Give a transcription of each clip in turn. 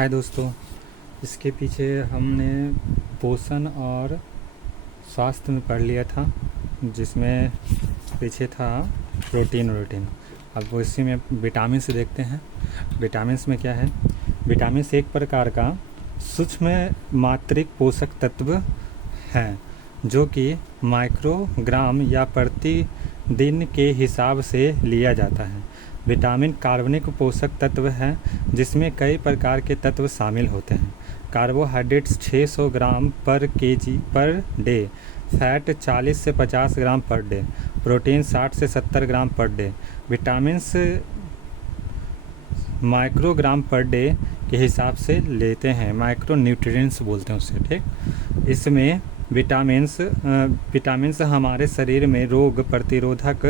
हाय दोस्तों। इसके पीछे हमने पोषण और स्वास्थ्य में पढ़ लिया था, जिसमें पीछे था प्रोटीन। अब इसी में विटामिन से देखते हैं। विटामिन्स में क्या है? विटामिन्स एक प्रकार का सूक्ष्म मात्रिक पोषक तत्व है जो कि माइक्रोग्राम या प्रतिदिन के हिसाब से लिया जाता है। विटामिन कार्बनिक पोषक तत्व है जिसमें कई प्रकार के तत्व शामिल होते हैं। कार्बोहाइड्रेट्स 600 ग्राम पर केजी पर डे, फैट 40 से 50 ग्राम पर डे, प्रोटीन 60 से 70 gram per day. Vitamins microgram per day के हिसाब से लेते हैं, माइक्रो न्यूट्रिएंट्स बोलते हैं उसे। ठीक, इसमें विटामिन्स हमारे शरीर में रोग प्रतिरोधक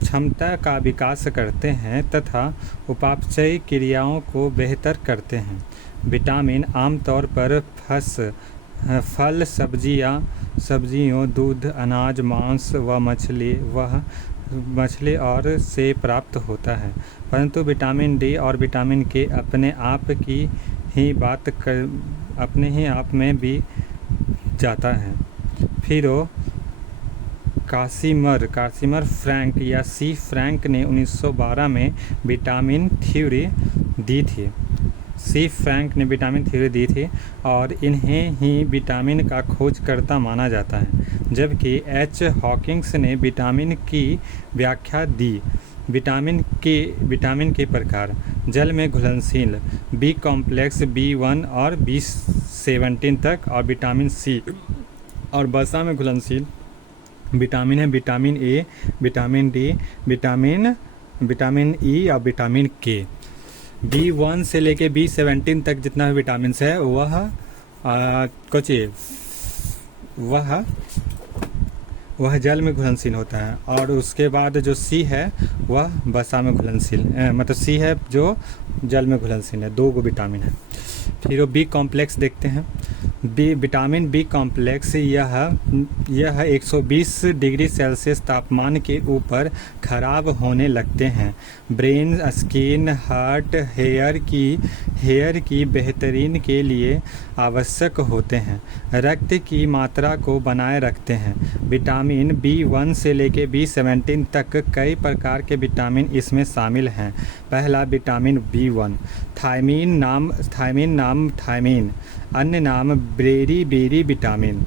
क्षमता का विकास करते हैं तथा उपापचयी क्रियाओं को बेहतर करते हैं। विटामिन आमतौर पर फल, सब्जियों, दूध, अनाज, मांस व मछली और से प्राप्त होता है, परंतु विटामिन डी और विटामिन के अपने आप में भी जाता है। फिर कासिमर फ्रैंक या सी फ्रैंक ने 1912 में विटामिन थ्योरी दी थी और इन्हें ही विटामिन का खोजकर्ता माना जाता है। जबकि एच हॉकिंस ने विटामिन की व्याख्या दी। विटामिन के प्रकार: जल में घुलनशील, बी कॉम्प्लेक्स, B1 और B17 तक, और विटामिन सी और वसा में घुलनशील विटामिन है vitamin A, vitamin D, vitamin E और विटामिन के। B1 से लेके B17 तक जितना भी विटामिन है वह जल में घुलनशील होता है, और उसके बाद जो सी है वह वसा में घुलनशील, मतलब सी है जो जल में घुलनशील है। 2 विटामिन है। फिर बी कॉम्प्लेक्स देखते हैं। विटामिन बी कॉम्प्लेक्स यह 120 डिग्री सेल्सियस तापमान के ऊपर खराब होने लगते हैं। ब्रेन, स्किन, हार्ट, हेयर की बेहतरीन के लिए आवश्यक होते हैं। रक्त की मात्रा को बनाए रखते हैं। विटामिन B1 से लेकर B17 तक कई प्रकार के विटामिन इसमें शामिल हैं। पहला विटामिन B1, थायमीन, अन्य नाम बेरी विटामिन,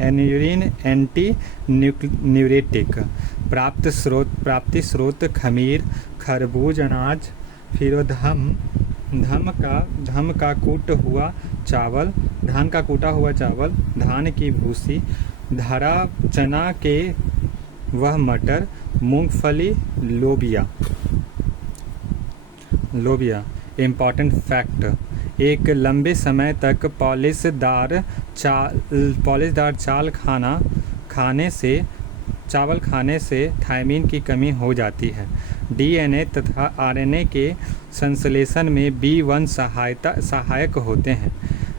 एन्यूरिन, एंटी न्यूरेटिक। प्राप्ति स्रोत खमीर, खरबूज, अनाज। फिर धान का कूटा हुआ चावल, धान की भूसी, हरा चना के वह मटर, मूंगफली, लोबिया। इम्पॉर्टेंट फैक्ट: एक लंबे समय तक पॉलिशदार चावल खाने से थायमीन की कमी हो जाती है। DNA तथा RNA के संश्लेषण में B1 सहायक होते हैं।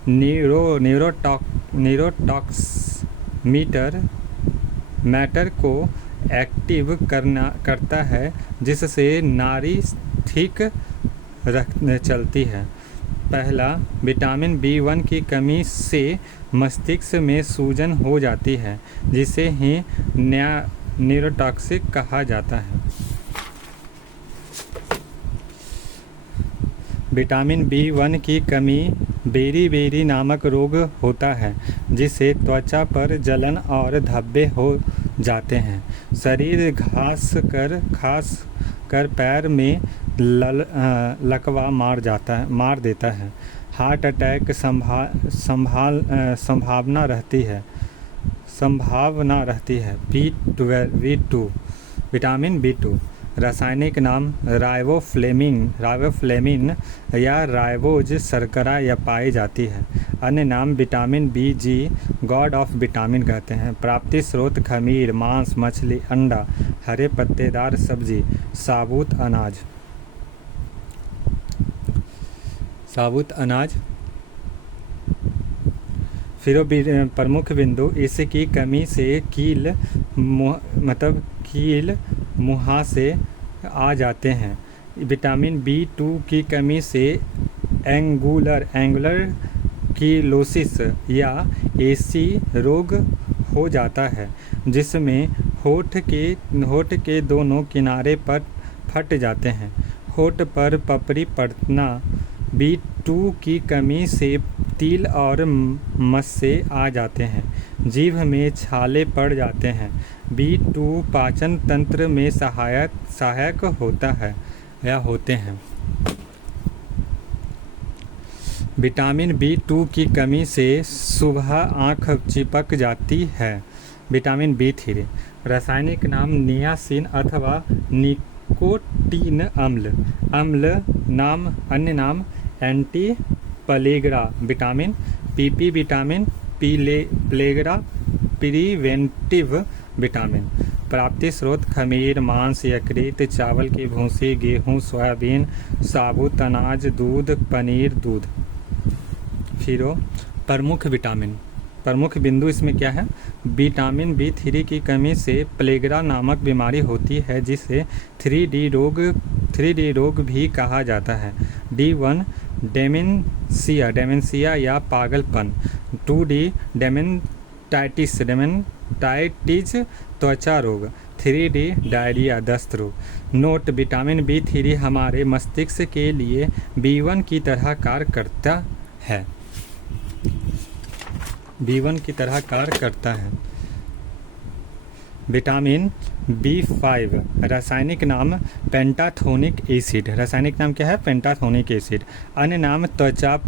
न्यूरोट्रांसमीटर को एक्टिव करता है, जिससे नाड़ी ठीक चलती है। पहला, विटामिन B1 की कमी से मस्तिष्क में सूजन हो जाती है, जिसे ही न्यूरोटॉक्सिक कहा जाता है। विटामिन B1 की कमी बेरी नामक रोग होता है, जिससे त्वचा पर जलन और धब्बे हो जाते हैं। शरीर खास कर पैर में लकवा मार देता है। हार्ट अटैक संभावना रहती है। B2, विटामिन B2, रासायनिक नाम राइबोफ्लेविन या राइबोज शर्करा या पाई जाती है। अन्य नाम vitamin BG, God of vitamin कहते हैं। प्राप्ति स्रोत खमीर, मांस, मछली, अंडा, हरे पत्तेदार सब्जी, साबुत अनाज। फिर प्रमुख बिंदु: इसकी कमी से कील मुहासे आ जाते हैं। विटामिन B2 की कमी से एंगुलर किलोसिस या एसी रोग हो जाता है, जिसमें होठ के दोनों किनारे पर फट जाते हैं। होठ पर पपड़ी पड़ना। B2 की कमी से तिल और मस्से आ जाते हैं। जीभ में छाले पड़ जाते हैं। B2 पाचन तंत्र में सहायक होता है या होते हैं। विटामिन B2 की कमी से सुबह आँख चिपक जाती है। विटामिन B3 रासायनिक नाम नियासिन अथवा निकोटीन अम्ल। अन्य नाम anti pellagra vitamin. PP vitamin pellagra preventive vitamin. प्राप्ति स्रोत खमीर, मांस, यकृत, चावल की भूसी, गेहूँ, सोयाबीन, साबुत अनाज, दूध, पनीर, दूध। फिर प्रमुख बिंदु इसमें क्या है? विटामिन B3 की कमी से प्लेग्रा नामक बीमारी होती है, जिसे 3D रोग भी कहा जाता है। D1 डेमेंशिया या पागलपन। 2D डेमेंटाइटिस त्वचा रोग। 3D डायरिया दस्त रोग। नोट: विटामिन B3 हमारे मस्तिष्क के लिए B1 की तरह कार्य करता है। विटामिन B5 रासायनिक नाम पेंटाथोनिक एसिड। रासायनिक नाम क्या है? Pantothenic acid. अन्य नाम त्वचा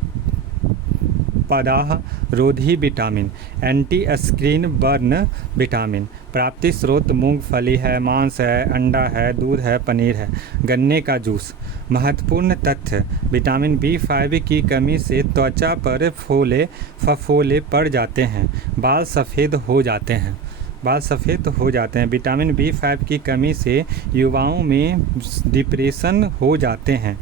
पदाह रोधी vitamin. Anti screen burn vitamin. प्राप्ति स्रोत मूंगफली है, मांस है, अंडा है, दूध है, पनीर है, गन्ने का जूस। महत्वपूर्ण तथ्य: विटामिन B5 की कमी से त्वचा पर फफोले पड़ जाते हैं, बाल सफ़ेद हो जाते हैं। विटामिन B5 की कमी से युवाओं में डिप्रेशन हो जाते हैं।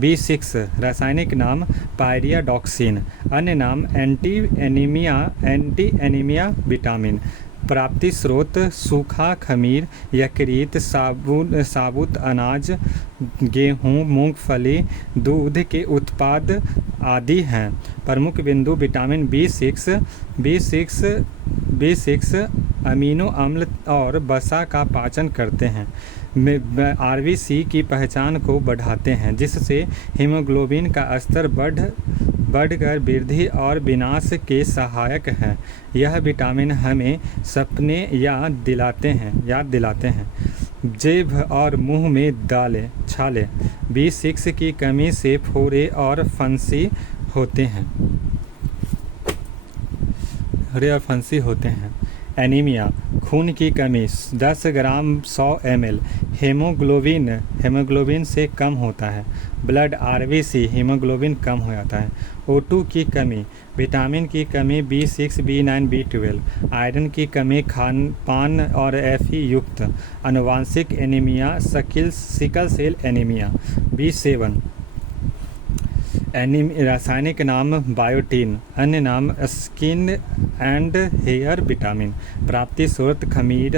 B6 रासायनिक नाम पायरियाडॉक्सिन। अन्य नाम एंटी एनीमिया विटामिन। प्राप्ति स्रोत सूखा खमीर, यकृत, साबुत अनाज, गेहूँ, मूंगफली, दूध के उत्पाद आदि हैं। प्रमुख बिंदु: विटामिन B6 अमीनो अम्ल और वसा का पाचन करते हैं। RBC की पहचान को बढ़ाते हैं, जिससे हीमोग्लोबिन का स्तर बढ़कर वृद्धि और विनाश के सहायक हैं। यह विटामिन हमें सपने याद दिलाते हैं। जीभ और मुंह में छाले। B6 की कमी से फोड़े और फंसी होते हैं। एनीमिया खून की कमी 10 ग्राम 100 ml। हीमोग्लोबिन से कम होता है। ब्लड RBC हीमोग्लोबिन कम हो जाता है। O2 की कमी। विटामिन की कमी B6 B9 B12। आयरन की कमी खानपान और Fe युक्त। आनुवांशिक anaemia sickle cell anaemia. B7 रासायनिक नाम बायोटीन। अन्य नाम स्किन एंड हेयर विटामिन। प्राप्ति स्रोत खमीर,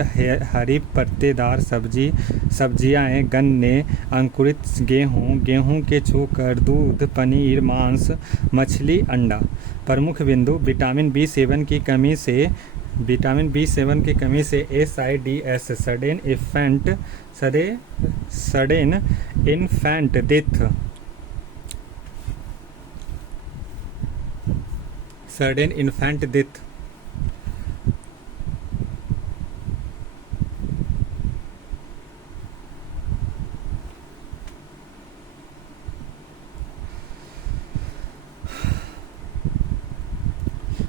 हरी पत्तेदार सब्जियां, गन्ने, अंकुरित गेहूं के चोकर, दूध, पनीर, मांस, मछली, अंडा। प्रमुख बिंदु: विटामिन B7 की कमी से SIDS सडेन infant death.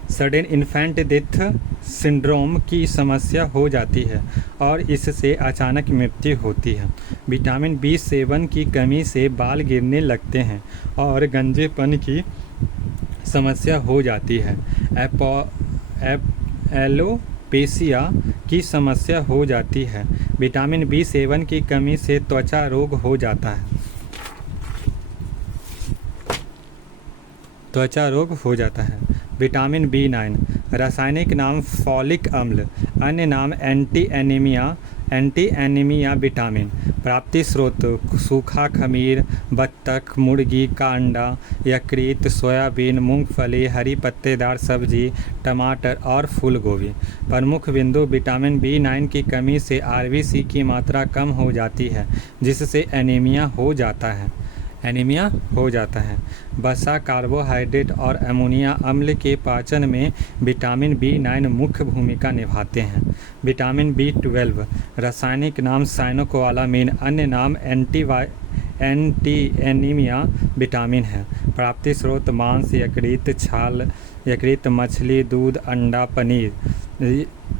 Sudden infant death syndrome की समस्या हो जाती है और इससे अचानक मृत्यु होती है। विटामिन B7 की कमी से बाल गिरने लगते हैं और गंजेपन की समस्या हो जाती है। एलोपेशिया की समस्या हो जाती है। विटामिन B7 की कमी से त्वचा रोग हो जाता है। विटामिन B9 रासायनिक नाम फॉलिक अम्ल। अन्य नाम एंटी एंटी एनीमिया विटामिन। प्राप्ति स्रोत सूखा खमीर, बत्तख, मुर्गी का अंडा, यकृत, सोयाबीन, मूंगफली, हरी पत्तेदार सब्जी, टमाटर और फूल गोभी। प्रमुख बिंदु विटामिन B9 की कमी से आरबीसी की मात्रा कम हो जाती है, जिससे एनीमिया हो जाता है। वसा, कार्बोहाइड्रेट और अमोनिया अम्ल के पाचन में विटामिन B9 मुख्य भूमिका निभाते हैं। विटामिन B12 रासायनिक नाम साइनोकोबालामिन, अन्य नाम एंटी एनीमिया विटामिन है। प्राप्ति स्रोत मांस, यकृत, छाल, यकृत, मछली, दूध, अंडा, पनीर।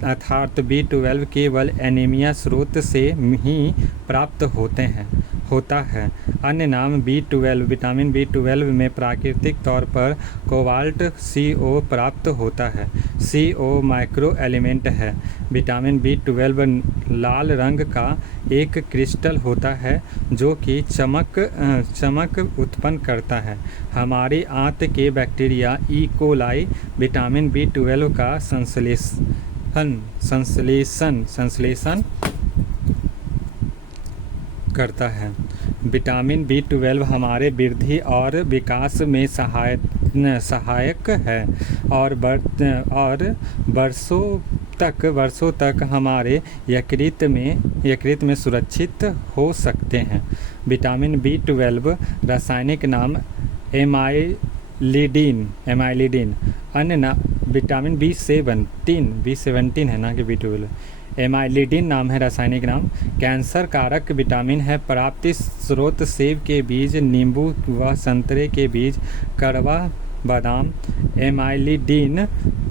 अर्थात B12 केवल एनीमिया स्रोत से ही प्राप्त होता है। अन्य नाम विटामिन B12 में प्राकृतिक तौर पर कोबाल्ट CO प्राप्त होता है। CO माइक्रो एलिमेंट है। विटामिन B12 लाल रंग का एक क्रिस्टल होता है जो कि चमक उत्पन्न करता है। हमारी आंत के bacteria E coli vitamin B12 का संश्लेषण करता है। विटामिन B12 हमारे वृद्धि और विकास में सहायक है और वर्षों तक हमारे यकृत में सुरक्षित हो सकते हैं। विटामिन B12 रासायनिक नाम एमाइलिडीन। अन्य नाम विटामिन B17 है, ना कि B12। एमाइलिडीन नाम है रासायनिक नाम। कैंसर कारक विटामिन है। प्राप्ति स्रोत सेब के बीज, नींबू व संतरे के बीज, कड़वा बादाम। एमाइलिडीन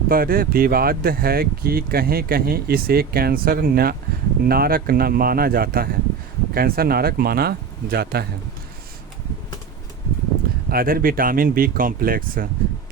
पर विवाद है कि कहीं इसे कैंसर नारक माना जाता है। Other vitamin B complex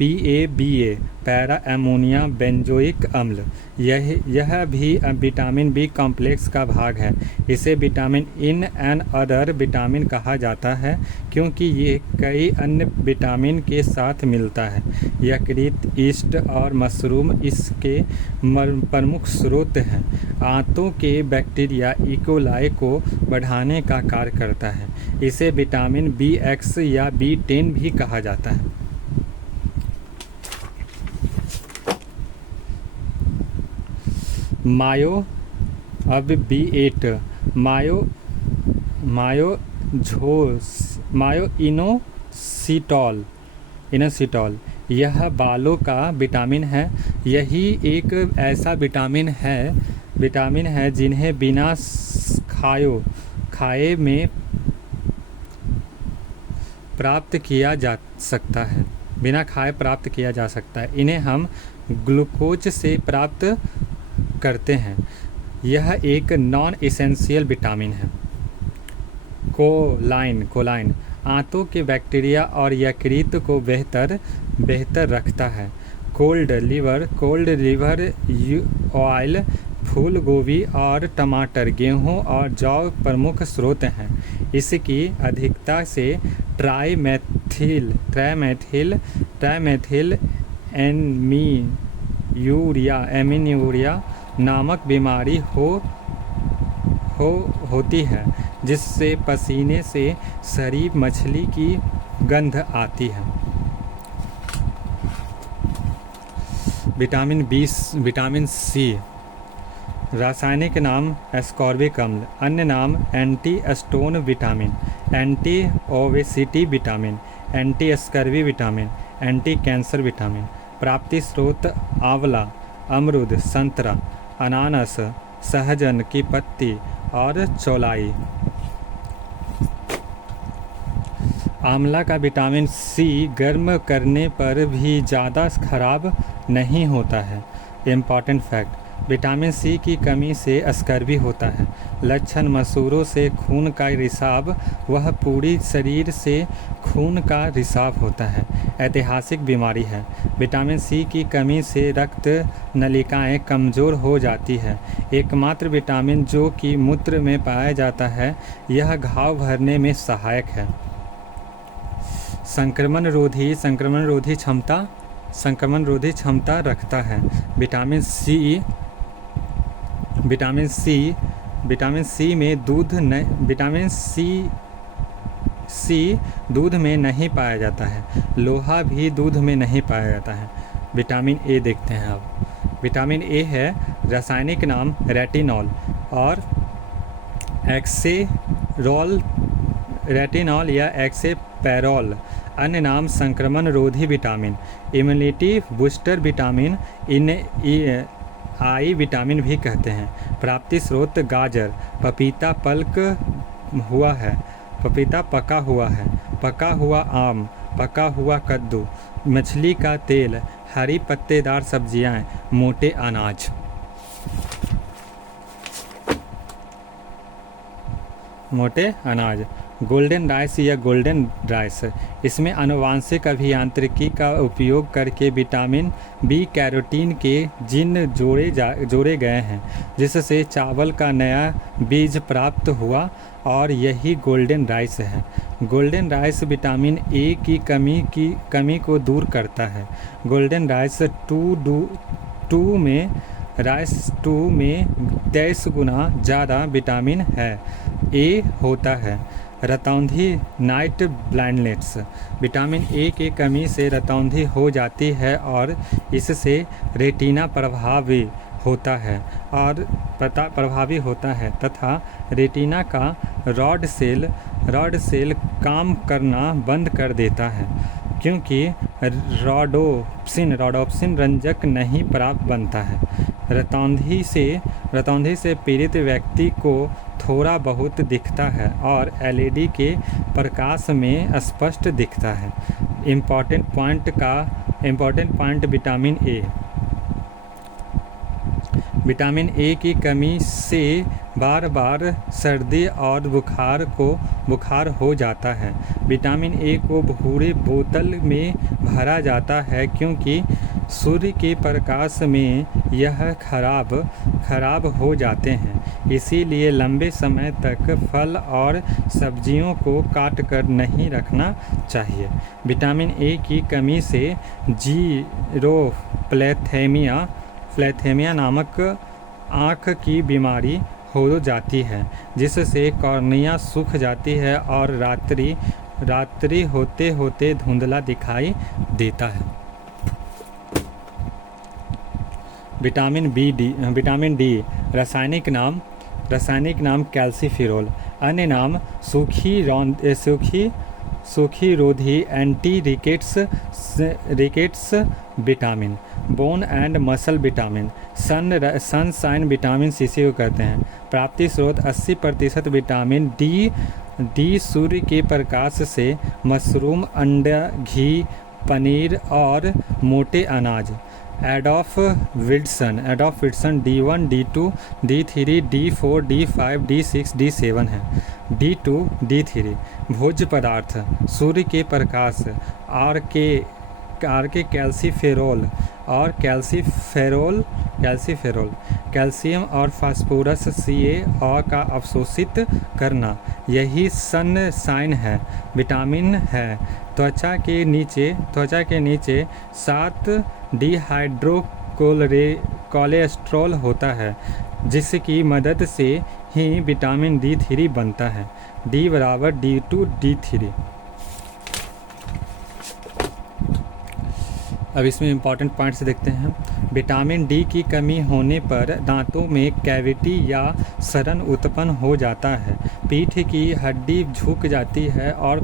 PABA para amino benzoic अम्ल, यह भी विटामिन बी कॉम्प्लेक्स का भाग है। इसे vitamin in and other vitamin कहा जाता है क्योंकि ये कई अन्य विटामिन के साथ मिलता है। यकृत, ईस्ट और मशरूम इसके प्रमुख स्रोत हैं। आंतों के बैक्टीरिया इकोलाई को बढ़ाने का कार्य करता है। इसे विटामिन B6 या B10 भी कहा जाता है। अब B8 इनोसिटॉल, यह बालों का विटामिन है। यही एक ऐसा विटामिन है जिन्हें बिना खाए में प्राप्त किया जा सकता है। इन्हें हम ग्लूकोज से प्राप्त करते हैं। यह एक नॉन एसेंशियल विटामिन है। कोलाइन आंतों के बैक्टीरिया और यकृत को बेहतर रखता है। कोल्ड लिवर ऑयल, फूल गोभी और टमाटर, गेहूं और जौ प्रमुख स्रोत हैं। इसकी अधिकता से ट्राइमेथिल एमीन्यूरिया नामक बीमारी होती है, जिससे पसीने से शरीर मछली की गंध आती है। विटामिन C रासायनिक नाम एस्कॉर्बिक अम्ल, अन्य नाम anti stone vitamin, anti obesity vitamin, anti scurvy vitamin, anti cancer vitamin. प्राप्ति स्रोत आंवला, अमरूद, संतरा, अनानास, सहजन की पत्ती और चौलाई। आंवला का विटामिन C गर्म करने पर भी ज़्यादा खराब नहीं होता है। इम्पॉर्टेंट फैक्ट, विटामिन C की कमी से स्कर्वी होता है। लक्षण मसूड़ों से खून का रिसाव, वह पूरी शरीर से खून का रिसाव होता है। ऐतिहासिक बीमारी है। विटामिन C की कमी से रक्त नलिकाएं कमज़ोर हो जाती है। एकमात्र विटामिन जो कि मूत्र में पाया जाता है, यह घाव भरने में सहायक है। संक्रमण रोधी क्षमता रखता है। विटामिन C विटामिन सी दूध में नहीं पाया जाता है। लोहा भी दूध में नहीं पाया जाता है। विटामिन ए देखते हैं अब। विटामिन ए है रासायनिक नाम रेटिनॉल और रेटिनॉल या एक्सेपैरॉल, अन्य नाम संक्रमण रोधी विटामिन, इम्यूनिटी बूस्टर विटामिन, इन्हें आई विटामिन भी कहते हैं। प्राप्ति स्रोत गाजर, पपीता पका हुआ है, पका हुआ आम, पका हुआ कद्दू, मछली का तेल, हरी पत्तेदार सब्जियां, मोटे अनाज। गोल्डन राइस या गोल्डन राइस, इसमें आनुवांशिक अभियांत्रिकी का उपयोग करके विटामिन बी कैरोटीन के जिन जोड़े गए हैं, जिससे चावल का नया बीज प्राप्त हुआ और यही गोल्डन राइस है। गोल्डन राइस विटामिन ए की कमी को दूर करता है। गोल्डन राइस 2 में 23 गुना ज़्यादा विटामिन है ए होता है। रतौंधी नाइट ब्लाइंडनेस, विटामिन ए की कमी से रतौंधी हो जाती है और इससे रेटिना प्रभावी होता है तथा रेटिना का रॉड सेल काम करना बंद कर देता है, क्योंकि रोडोप्सिन रंजक नहीं प्राप्त बनता है। रतौंधी से पीड़ित व्यक्ति को थोड़ा बहुत दिखता है और एलईडी के प्रकाश में स्पष्ट दिखता है। इम्पॉर्टेंट पॉइंट विटामिन ए की कमी से बार बार सर्दी और बुखार हो जाता है। विटामिन ए को भूरे बोतल में भरा जाता है, क्योंकि सूर्य के प्रकाश में यह खराब हो जाते हैं। इसीलिए लंबे समय तक फल और सब्जियों को काट कर नहीं रखना चाहिए। विटामिन ए की कमी से जीरोफ्लैथेमिया नामक आँख की बीमारी हो जाती है, जिससे कॉर्निया सूख जाती है और रात्रि होते होते धुंधला दिखाई देता है। विटामिन डी रासायनिक नाम कैल्सीफेरॉल, अन्य नाम सूखी रोधी anti rickets vitamin, bone and muscle vitamin, sunshine vitamin CC को कहते हैं। प्राप्ति स्रोत 80% विटामिन डी सूर्य के प्रकाश से, मशरूम, अंडा, घी, पनीर और मोटे अनाज। Adolf Wilson D1, D2, D3, D4, D5, D6, D7 है। D2, D3 भोज्य पदार्थ, सूर्य के प्रकाश, आर के कैल्सीफेरॉल कैल्शियम और फास्फोरस Ca का अवशोषित करना, यही सनशाइन है। विटामिन है त्वचा के नीचे 7 डिहाइड्रो कोलेस्ट्रॉल होता है, जिसकी मदद से ही विटामिन D3 बनता है। D बराबर D2, D3। अब इसमें इम्पॉर्टेंट पॉइंट्स देखते हैं। विटामिन डी की कमी होने पर दांतों में कैविटी या सड़न उत्पन्न हो जाता है, पीठ की हड्डी झुक जाती है और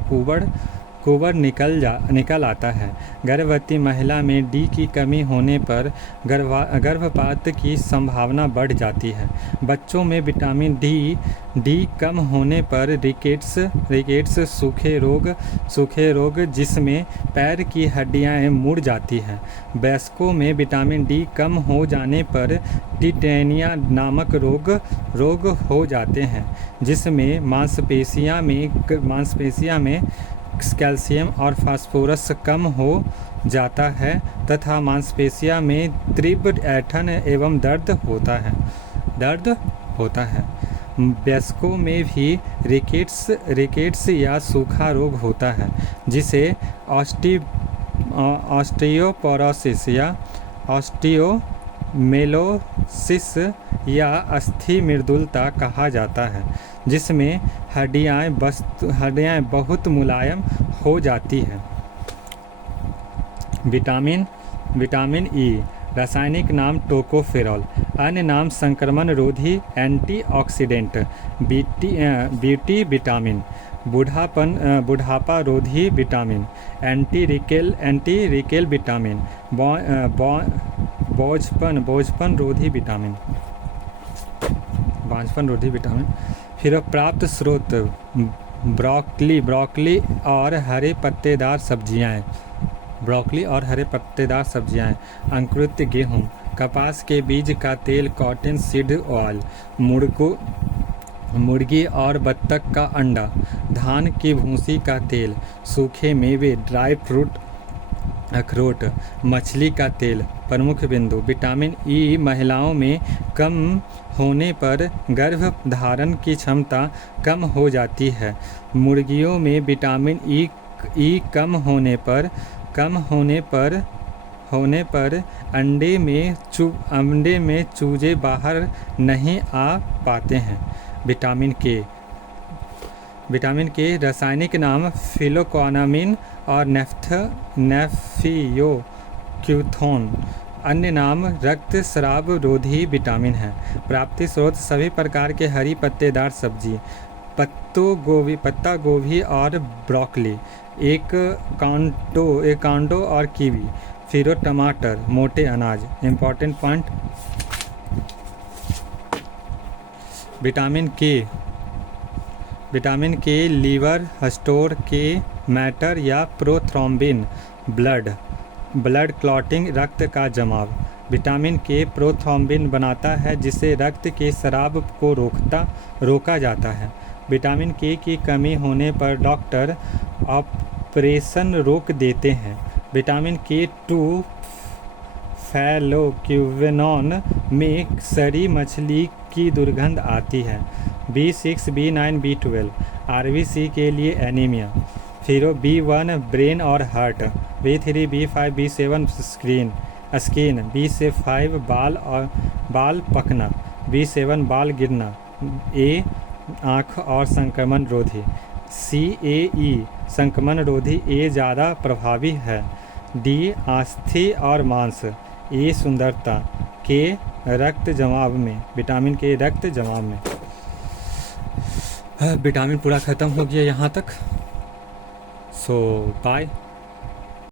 कुबड़ निकल आता है। गर्भवती महिला में डी की कमी होने पर गर्भपात की संभावना बढ़ जाती है। बच्चों में विटामिन डी कम होने पर रिकेट्स सूखे रोग जिसमें पैर की हड्डियां मुड़ जाती हैं। वयस्कों में विटामिन डी कम हो जाने पर टिटेनिया नामक रोग हो जाते हैं, जिसमें मांसपेशियां में कैल्शियम और फास्फोरस कम हो जाता है तथा मांसपेशियों में तीव्र ऐंठन एवं दर्द होता है। वयस्कों में भी रिकेट्स या सूखा रोग होता है, जिसे ऑस्टियोपोरोसिस या ऑस्टियोमेलोसिस या अस्थि मृदुलता कहा जाता है, जिसमें हड्डियाँ बहुत मुलायम हो जाती हैं। विटामिन ई, रासायनिक नाम टोकोफेरॉल, अन्य नाम संक्रमण रोधी एंटीऑक्सीडेंट, बीटी विटामिन, बुढ़ापा रोधी विटामिन, एंटी रिकेल विटामिन, बोझपन रोधी विटामिन, फिर प्राप्त स्रोत ब्रोकली और हरे पत्तेदार सब्जियां, अंकुरित गेहूं, कपास के बीज का तेल, कॉटन सीड ऑयल, मुर्गी और बत्तख का अंडा, धान की भूसी का तेल, सूखे मेवे, ड्राई फ्रूट, अखरोट, मछली का तेल। प्रमुख बिंदु: विटामिन ई महिलाओं में कम होने पर गर्भधारण की क्षमता कम हो जाती है। मुर्गियों में विटामिन ई कम होने पर अंडे में चूजे बाहर नहीं आ पाते हैं। विटामिन के रासायनिक नाम फिलोक्वानामिन और नेफ्रियोक्यूथोन, अन्य नाम रक्त स्राव रोधी विटामिन है। प्राप्ति स्रोत सभी प्रकार के हरी पत्तेदार सब्जी, पत्ता गोभी और ब्रोकली, एक कांडो और कीवी, फिर टमाटर, मोटे अनाज। इम्पॉर्टेंट पॉइंट: विटामिन के लीवर स्टोर के मैटर या प्रोथ्रोम्बिन, ब्लड क्लॉटिंग, रक्त का जमाव। विटामिन के प्रोथ्रोम्बिन बनाता है, जिससे रक्त के स्राव को रोका जाता है। विटामिन के की कमी होने पर डॉक्टर ऑपरेशन रोक देते हैं। विटामिन के 2 फैलोक्विनोन में सड़ी मछली की दुर्गंध आती है। B6, B9, B12 आरबीसी के लिए एनीमिया। फिर B1 ब्रेन और heart, B3, B5, B7 skin, B5 बाल पकना, B7 बाल गिरना, A आँख और संक्रमण रोधी, CAE संक्रमण रोधी, A ज़्यादा प्रभावी है, D अस्थि और मांस, E सुंदरता, K रक्त जमाव में, विटामिन के रक्त जमाव में। विटामिन पूरा ख़त्म हो गया यहाँ तक। सो बाय।